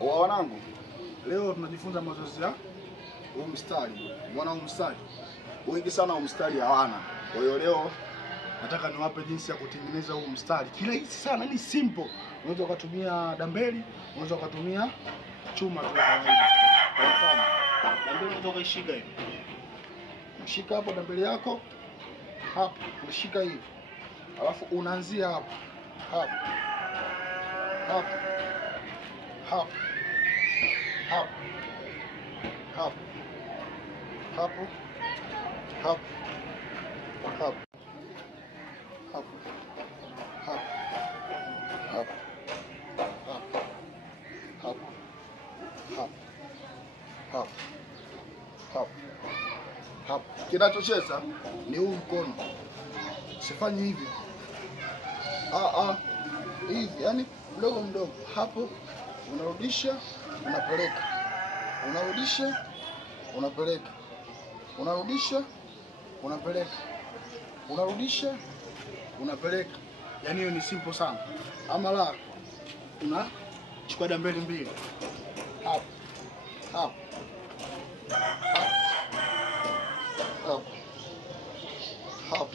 Wanangu, leo tunajifunza mazoezi ya huu mstari. Umeona huu mstari? Wengi sana huu mstari hawana. Kwa hiyo leo nataka niwape jinsi ya kutengeneza huu mstari. Kirahisi sana, ni simple. Unaweza kutumia dambeli, unaweza kutumia chuma tu kawaida. Kwa mfano, dambeli unaweza kuishika hivi. Unashika hapo dambeli yako. Hapo, unashika hivi. Alafu unaanzia hapo. Hapo. Hapo. Hapo. Hapo. Hapo. Hapo. Hapo. Hapo. Hapo. Hapo. Hapo. Hapo. Hapo. Hapo. Hapo. Hapo. Kinachocheza ni huu mkono. Sifanyi hivi. Hivi, yani mdogo mdogo. Hapo unarudisha, unapeleka. Unarudisha, unapeleka. Unarudisha, unapeleka. Unarudisha, unapeleka. Yaani hiyo ni simple sana. Ama la, unachukua dambeli mbili. Hapo. Hapo. Hapo. Hapo. Hapo.